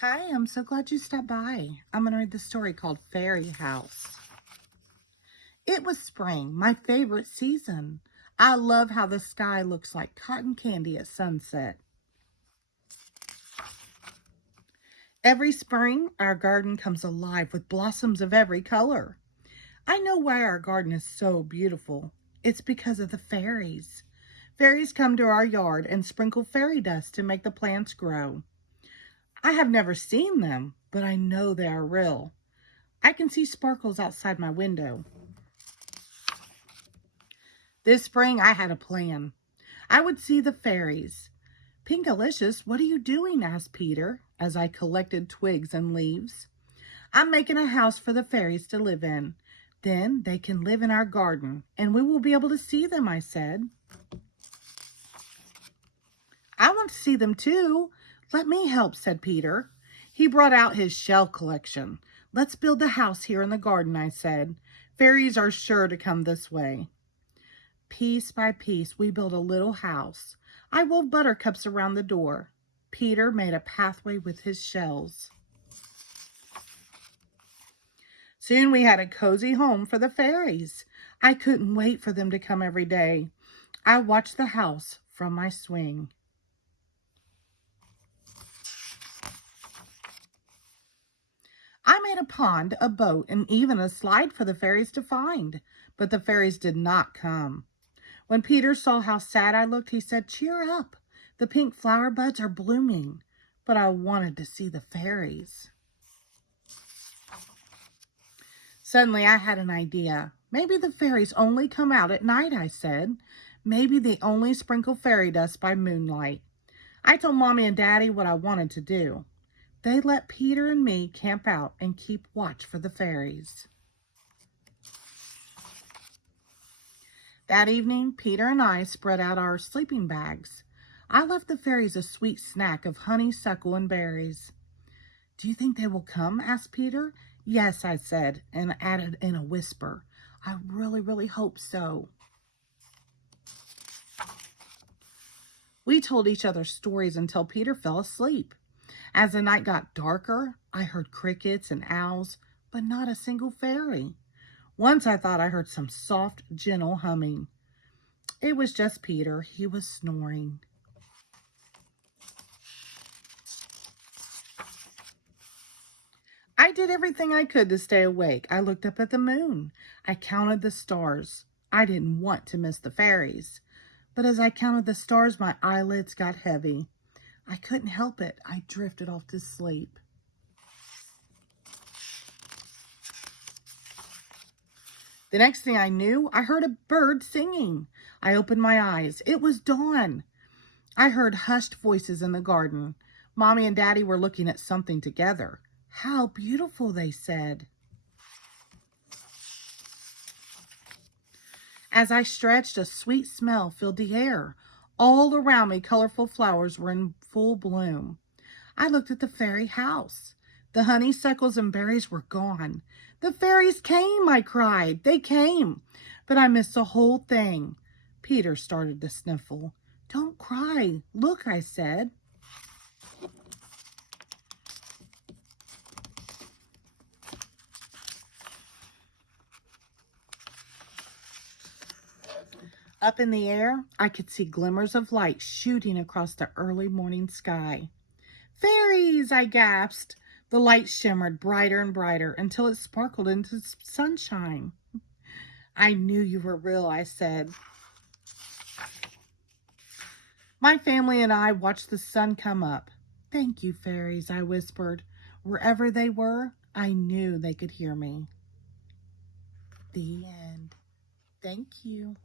Hi, I'm so glad you stopped by. I'm going to read the story called Fairy House. It was spring, my favorite season. I love how the sky looks like cotton candy at sunset. Every spring, our garden comes alive with blossoms of every color. I know why our garden is so beautiful. It's because of the fairies. Fairies come to our yard and sprinkle fairy dust to make the plants grow. I have never seen them, but I know they are real. I can see sparkles outside my window. This spring, I had a plan. I would see the fairies. Pinkalicious, what are you doing? Asked Peter as I collected twigs and leaves. I'm making a house for the fairies to live in. Then they can live in our garden, and we will be able to see them, I said. I want to see them too. Let me help, said Peter. He brought out his shell collection. Let's build the house here in the garden, I said. Fairies are sure to come this way. Piece by piece, we built a little house. I wove buttercups around the door. Peter made a pathway with his shells. Soon we had a cozy home for the fairies. I couldn't wait for them to come every day. I watched the house from my swing. I made a pond, a boat, and even a slide for the fairies to find. But the fairies did not come. When Peter saw how sad I looked, he said, "Cheer up. The pink flower buds are blooming." But I wanted to see the fairies. Suddenly, I had an idea. Maybe the fairies only come out at night, I said. Maybe they only sprinkle fairy dust by moonlight. I told Mommy and Daddy what I wanted to do. They let Peter and me camp out and keep watch for the fairies. That evening, Peter and I spread out our sleeping bags. I left the fairies a sweet snack of honeysuckle and berries. "Do you think they will come?" asked Peter. "Yes," I said, and added in a whisper, "I really hope so." We told each other stories until Peter fell asleep. As the night got darker, I heard crickets and owls, but not a single fairy. Once I thought I heard some soft, gentle humming. It was just Peter. He was snoring. I did everything I could to stay awake. I looked up at the moon. I counted the stars. I didn't want to miss the fairies. But as I counted the stars, my eyelids got heavy. I couldn't help it. I drifted off to sleep. The next thing I knew, I heard a bird singing. I opened my eyes. It was dawn. I heard hushed voices in the garden. Mommy and Daddy were looking at something together. "How beautiful," they said. As I stretched, a sweet smell filled the air. All around me, colorful flowers were in full bloom. I looked at the fairy house. The honeysuckles and berries were gone. "The fairies came," I cried. "They came." But I missed the whole thing. Peter started to sniffle. "Don't cry. Look," I said. Up in the air, I could see glimmers of light shooting across the early morning sky. "Fairies!" I gasped. The light shimmered brighter and brighter until it sparkled into sunshine. "I knew you were real," I said. My family and I watched the sun come up. "Thank you, fairies," I whispered. Wherever they were, I knew they could hear me. The end. Thank you.